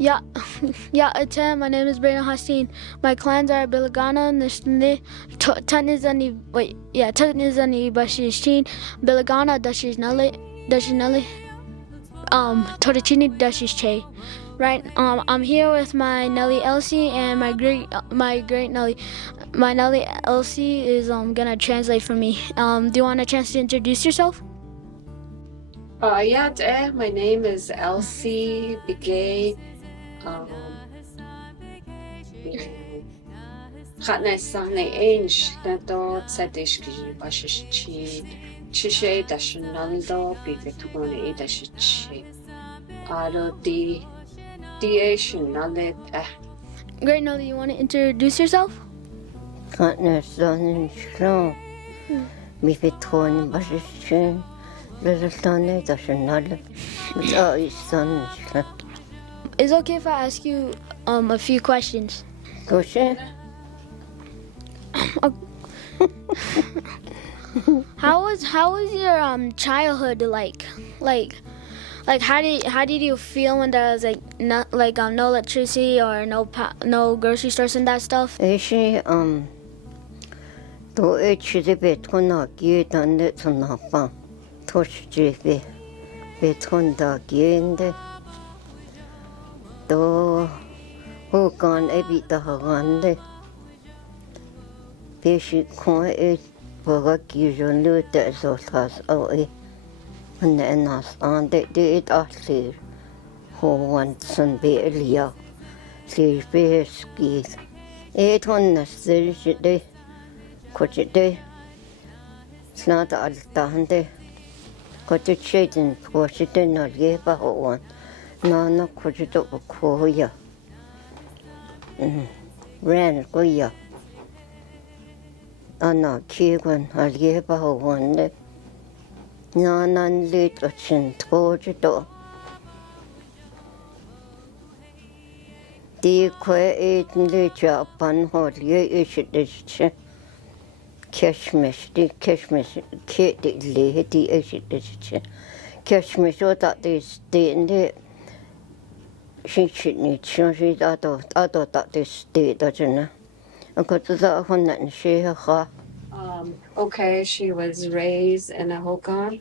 Yeah, yeah, my name is Brandon Hosteen. My clans are Bilagana, Nishne, Tanizani, Tanizani Bashishtin, Bilagana, Dashinali, Torachini, Dashiche. Right, I'm here with my Nalii Elsie and my great Nalii. My Nalii Elsie is gonna translate for me. Do you want a chance to introduce yourself? My name is Elsie Bigay. Hatne sahne inch nato tsadishki bashishi chishe dashinaldo bivetugone dashichi. Aro di nalet Great Nalii, you want to introduce yourself? Hatne sahne shlo. Bivetugone bashishi. Leltane dashinal. It's okay if I ask you a few questions. Koshe? How was your childhood like? Like how did you feel when there was no electricity or no grocery stores and that stuff? Eshi to echide betona giedande tunapa. Toshjibe betonda giende. Do hogan ebita hagande. Beshi kon e boga gijon lute soltas awe. Nenas ande det aslir. Hovan sun be elia. Slir be skid. Et honnas sirjide. Kochide. Snad altahande. Kochidin kochide no yeba hovan. Nana kochido koya. Ran goya. Anna kiwan alyeba hovan. Nanan lit achin kochido. Di kwe eaten lit japan hod ye ishitish. Keshmish, di keshmish, kit li di ishitish. Keshmish o that this day. She need she that this day doesn't. I got to that one that she ha. Okay, she was raised in a hokan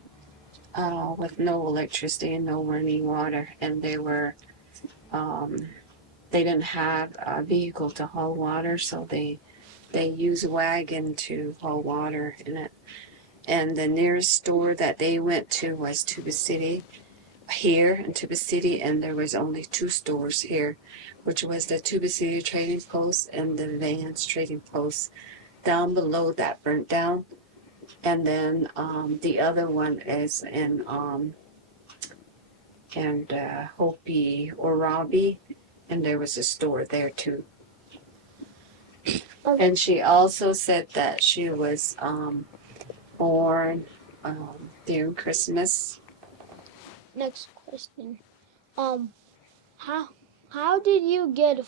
with no electricity and no running water, and they didn't have a vehicle to haul water, so they used a wagon to haul water in it. And the nearest store that they went to was Tuba City, here in Tuba City, and there was only 2 stores here, which was the Tuba City Trading Post and the Vans Trading Post. Down below that burnt down, and then the other one is in Hopi or Robbie, and there was a store there too. Okay. And she also said that she was born during Christmas. Next question. How did you get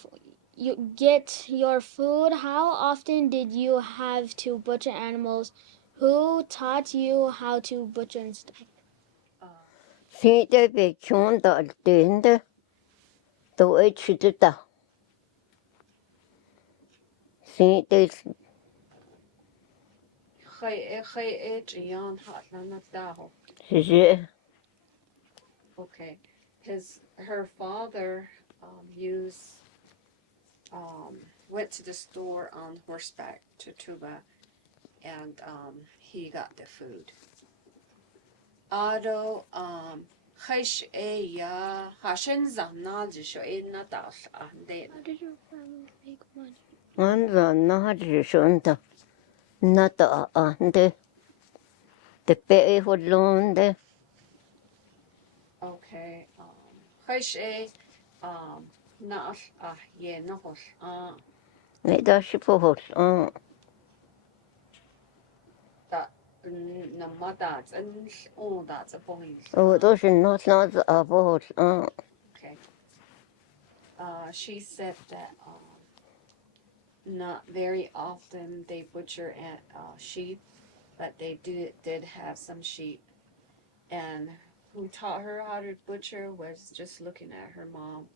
your food? How often did you have to butcher animals? Who taught you how to butcher and stuff? She did be chon the dinde. Do it she did that. She did. She Okay, her father went to the store on horseback to Tuba, and he got the food. Ado خش ya hashen zamna jisho na das ande. How did your family make money? one not shunta. Not the pay for loan there. Okay, خش na ye no hos Neither she for that na that's and all that's a point. Oh, those are not about Okay. She said that not very often they butcher sheep, but they did have some sheep. And who taught her how to butcher was just looking at her mom.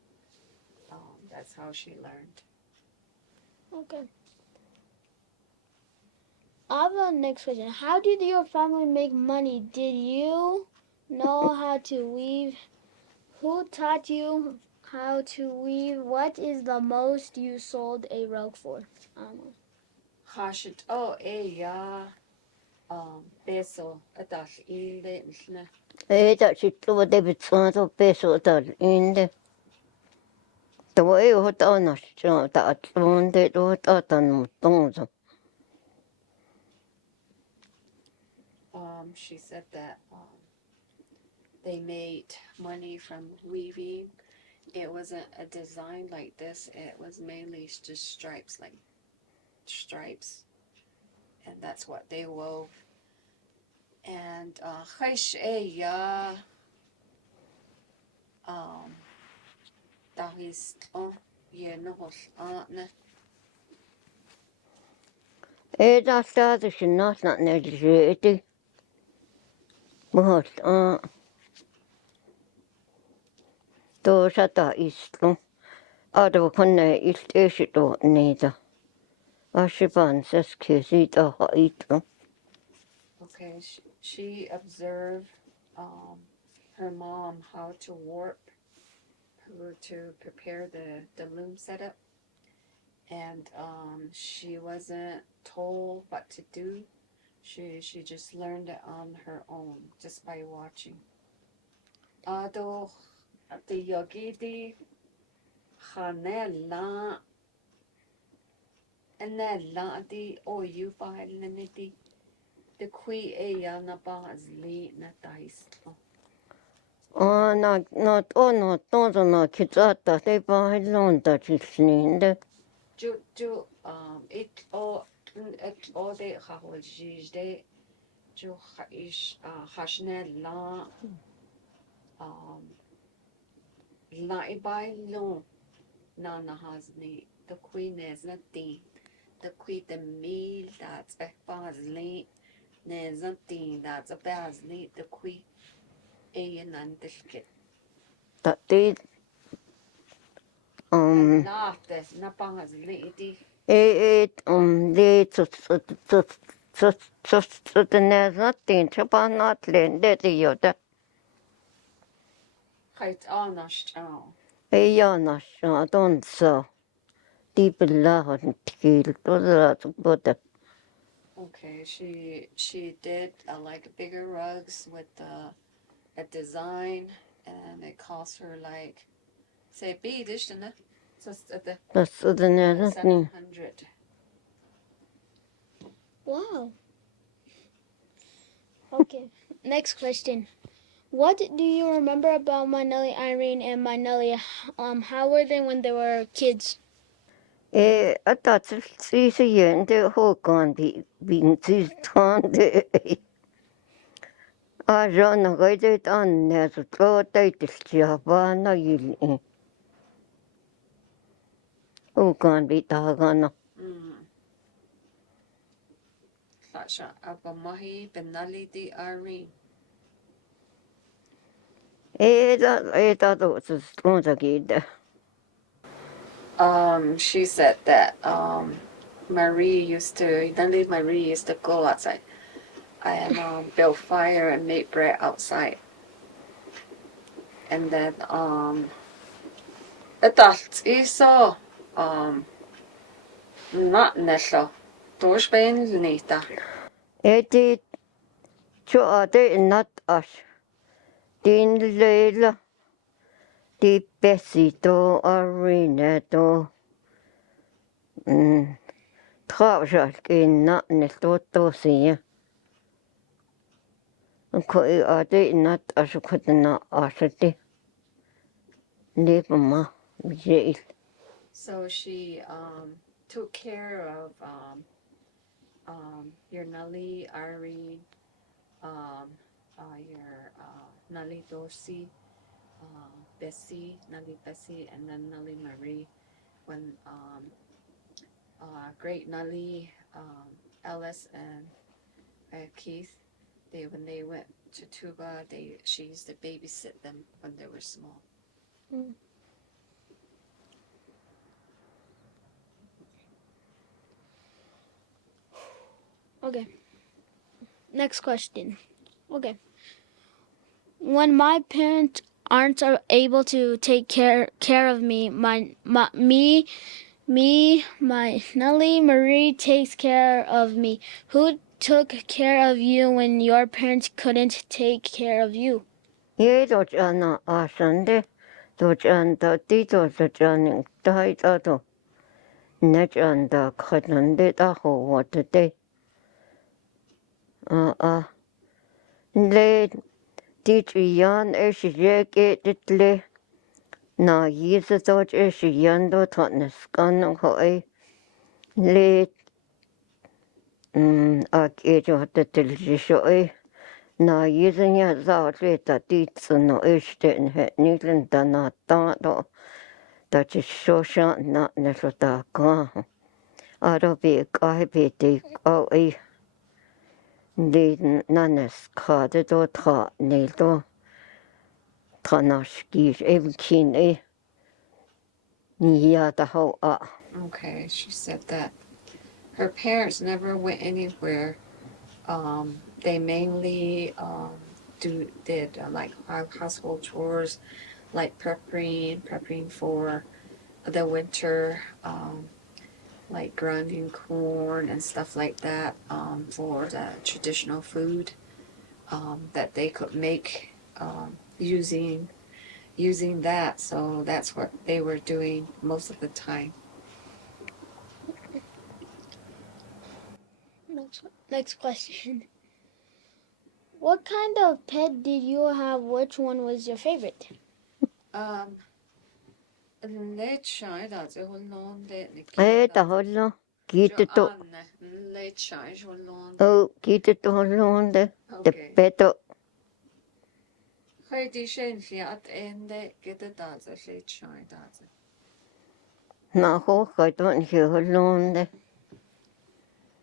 That's how she learned. Okay. I have a next question. How did your family make money? Did you know how to weave? Who taught you how to weave? What is the most you sold a rug for? I don't know. Hashit ya peso atal inde nshna. That she told David Santo peso that in the way you hot on a show that one day wrote out on tongues. She said that they made money from weaving. It wasn't a design like this. It was mainly just stripes, like stripes, and that's what they wove. And ya dahis ye no ne. That started she not neglected. Most those at the east. Out of Conne East Asia neither. Ashiban says Kizit or Haito. Okay, she observed her mom how to warp her to prepare the loom setup, and she wasn't told what to do. She just learned it on her own just by watching. Ado the yogi hanela and then la di o you by linity the qui e yana ba zli na dice. Not no kids at the table. I learned that it's named. Jo it o de hawajij de jo ish hashne la la ibai lo na na hasni the queen is not the queen the meal that's a bazli there's nothing that's a bazli the queen a and the That they not this not bazli they to there's nothing to not lend the yoda. height on us Yana, I don't so. Deep love and kill those but Okay, she did like bigger rugs with a design, and it cost her like say bidish and just at the that's the nearest 700. Wow. Okay. Next question. What do you remember about my Nalii Irene and my Nalii? How were they when they were kids? I thought it's a year and the whole candy being too turned. I run away it on as a throw date is Javana Yili. Who can't be Tagana? Sasha Abamahi Benali di Irene. That was a strong again. She said that Marie used to go outside and build fire and make bread outside. And then that is not necessary. Doors being nita. It did to other not us. Din Leila, the Bessito Arena to Trauscher in not Nestoto see. Koi other not as could not usher. Never jail. So she took care of your Nalii, Irene, your Nalii Dorsey, Nalii Bessie, and then Nalii Marie. When Great Nalii, Alice, and Keith, when they went to Tuba, she used to babysit them when they were small. Okay. Next question. Okay. When my parents aren't able to take care of me, my Nalii Marie takes care of me. Who took care of you when your parents couldn't take care of you? 얘 도잖아 아산데 도잔다 띠도 도자는 다이다도 내잔다 커는데 다 호워데 le 디지연 에시제게 ditle na yisa dot esiyando totneskan hoy le akejo teteljoy na yisanya zatleta ditsuno esten he niglen dana tato that is shosha na nesota ka arabi kahbete oi le nanes kade do ta neldo tanaski evkin yeah, the whole Okay, she said that her parents never went anywhere. They mainly did like household chores, like prepping for the winter, like grinding corn and stuff like that, for the traditional food that they could make using that. So that's what they were doing most of the time. Next question. What kind of pet did you have? Which one was your favorite? the whole get it to get it to hold the better. No, I don't hear alone.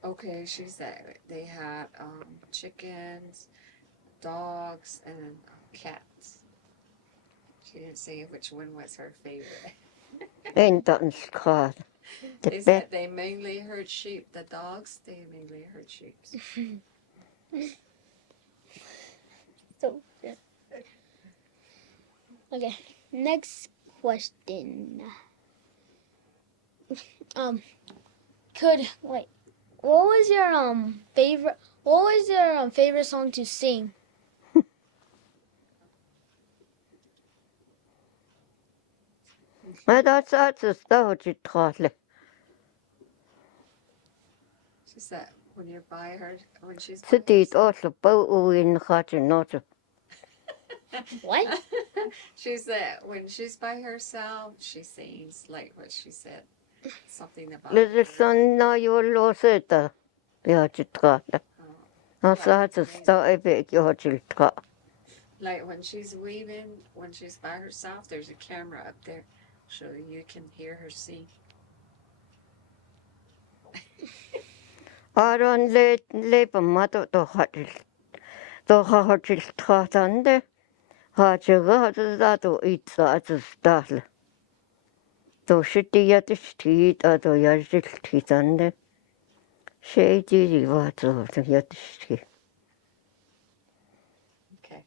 Okay, she said they had chickens, dogs, and cats. She didn't say which one was her favorite. Ain't that card. They said they mainly herd sheep. The dogs, they mainly herd sheep. So, yeah. Okay, next question. What was your favorite song to sing? That's a start you taught. She said when you're by her, when she's by City herself. also bow in Hatch not. What? She said when she's by herself, she sings like what she said. Something about Little son, now you're lost it. Yeah, you taught. I saw to start a bit your taught. like when she's weaving, when she's by herself, there's a camera up there so you can hear her sing. I don't let mother to Hatch. The Hatch taught under. Hatch got that to eat that to start. To shitty at the street at the Yazil street under. Shady water to get the street. Okay.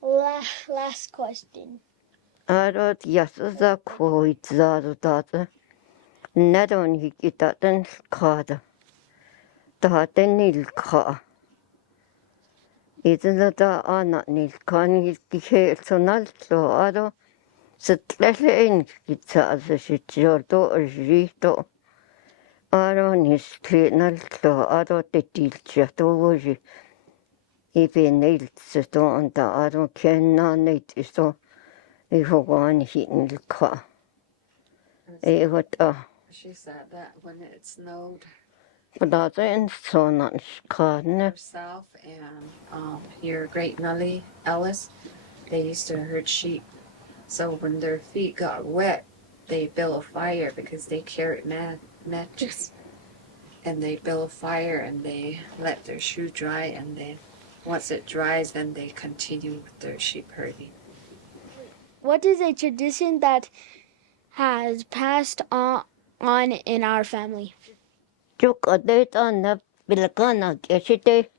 Last question. I don't yes, the quote that. Not only get that and card. The nil car. Isn't that not nil can you get so not so I don't. Settle in it's as a shit your door rito. I don't need straight not so I don't teach you to you. If you need to don't I don't care not need so if you want hitting the car. She said that when it snowed But that's in so not car. herself and your great Nalii Ellis, they used to herd sheep. So when their feet got wet, they built a fire because they carried matches. And they built a fire and they let their shoe dry, and then once it dries, then they continue with their sheep herding. What is a tradition that has passed on in our family? juk adet anna bilakana keshite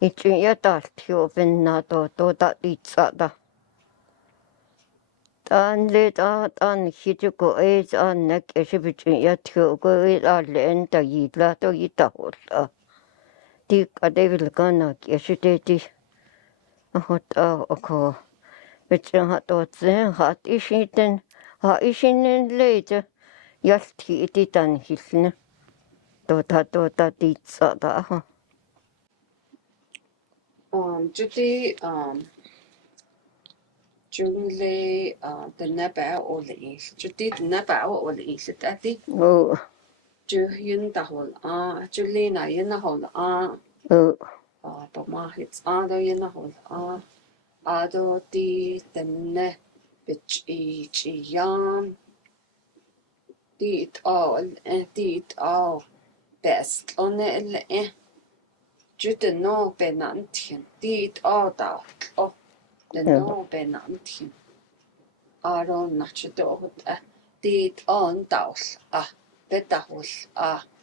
ichunya tartio vennato tota itzada tan le tan hijuko es anna keshibichunya tio go alen ta yidla to yitahola tik ade bilakana keshite ti ahota oko bichun hato zen hat ishiten ha ishinen leite yalti ititan hilne tota titzada ha Judy, Julie, the naba or the east. Judy, the naba or the east. Daddy, oh Julian the whole Julina in the whole oh but my hits other in the whole Ado the ne bitch each young. Dit all best on the Jude no benantian. Dit all doubt. Oh, the no benantian. Aro nachido dit on daus bedahus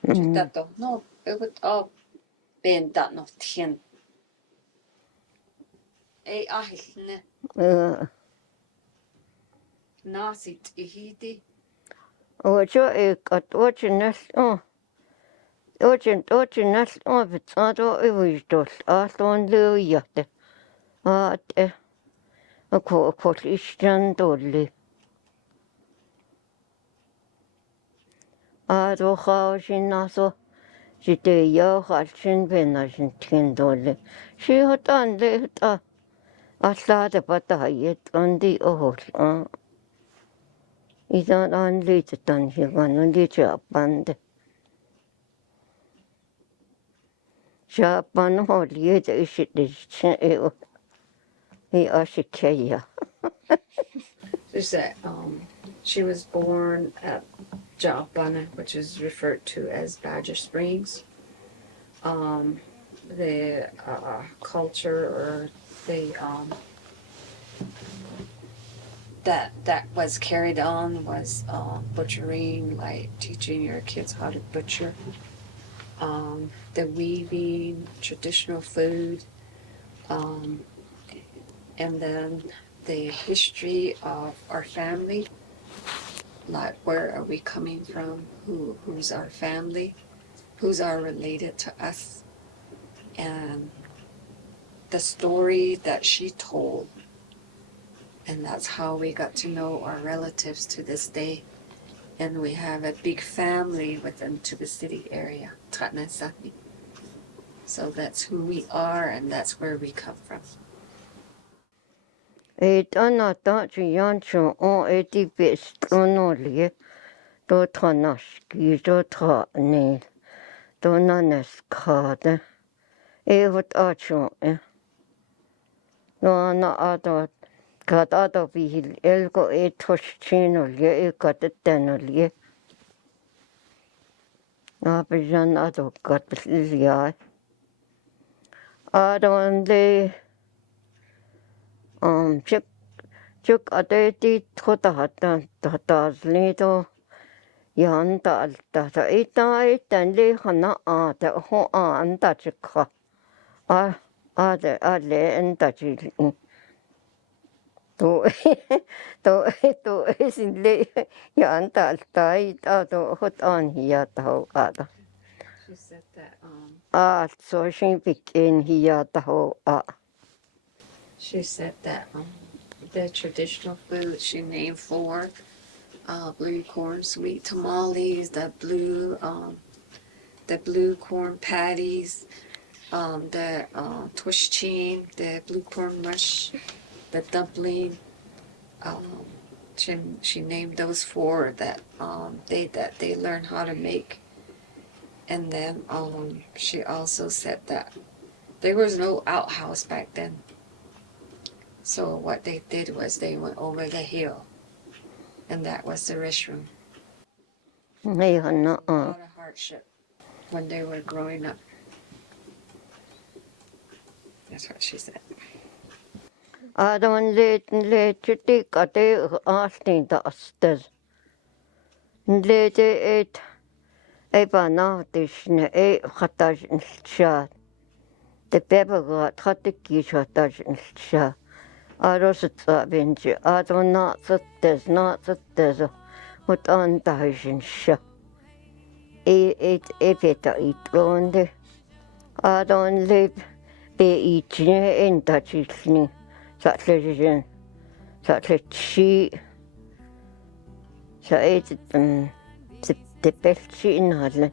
Judato no it would all ben that no tien. Ahilne nasit ihidi. ocho kat ochinas ochinas bitado iwistos aton luyate ate ako istan dolli ado khawshinaso jite yo khalshin benashin tin dolli shi hotan le ta allade patayet ondi ohol idan an litan higan ondi chapande Japan holiday is it he ashikeya. She said she was born at Jalpana, which is referred to as Badger Springs. The culture or the that was carried on was butchering, like teaching your kids how to butcher, the weaving, traditional food, and then the history of our family, like where are we coming from, who's our family, who's are related to us, and the story that she told. And that's how we got to know our relatives to this day. And we have a big family within Tuba City area, Tatnasani. So that's who we are, and that's where we come from. Ana tachi yancho on eti best onoli do tanaski do tani do nanes kade what acho no ana ado kat ado bihil elgo toshchino ye katetenoli abijan ado kat liya adonde chuk adeti thota hata lido yan ta ita le hana ta ho anta chikha le enta chi to sin le yan ta ita to hot on hiya ta ada She said that so shin pikin hiya ta she said that the traditional food she named four blue corn sweet tamales, the blue corn patties, the twishchin, the blue corn mush, the dumpling. She named those four that they learned how to make. And then she also said that there was no outhouse back then. So what they did was they went over the hill, and that was the restroom. hey hana A lot of hardship when they were growing up. That's what she said. adon le chuti kate astin ta astes le te Ei banaatisne ei khatajnilsha. Te pebaga khatikishataajnilsha. Arosutsa binchi adonatsattes mut antahinsha. Epeta itlonde. Adon lib be ichne entachilni. Satlejen. Satlechi. Sa te pelchi inhallen.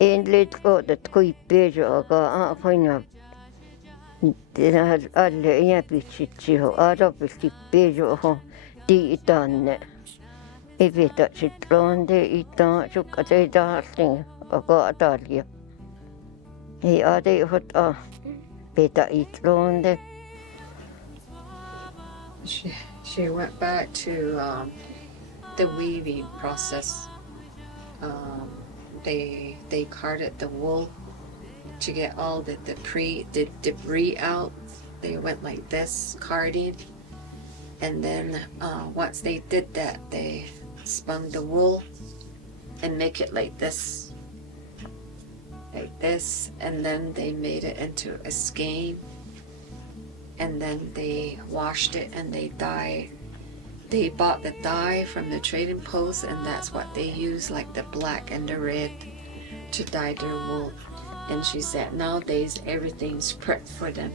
En litlo dat kui pejo aga akoina. Alle iäpitsitsiho arapilti pejo ho di itanne. Epeta sitlonde ita sukate italling aga atalia. Ei ade hot peta itlonde. She went back to the weaving process. They carded the wool to get all the debris out. They went like this, carding, and then once they did that, they spun the wool and make it like this, and then they made it into a skein, and then they washed it and they dyed. They bought the dye from the trading post, and that's what they use, like the black and the red, to dye their wool. And she said nowadays everything's prepped for them.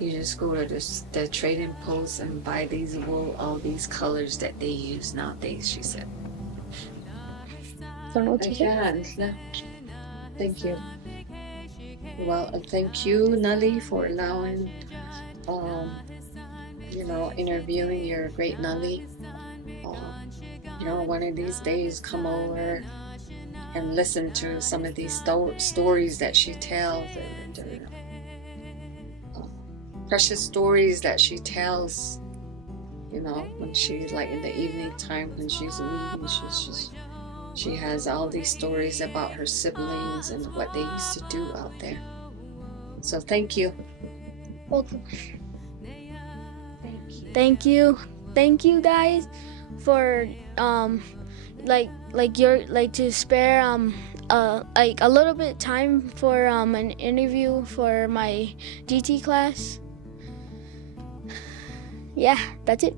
You just go to the trading post and buy these wool, all these colors that they use nowadays, she said. Don't know what to say. Thank you. Well, thank you, Nalii, for allowing interviewing your great Nalii. One of these days come over and listen to some of these stories that she tells, and precious stories that she tells, when she's like in the evening time when she's reading, she has all these stories about her siblings and what they used to do out there. So thank you. Welcome. Thank you guys for to spare a little bit time for an interview for my GT class. Yeah, that's it.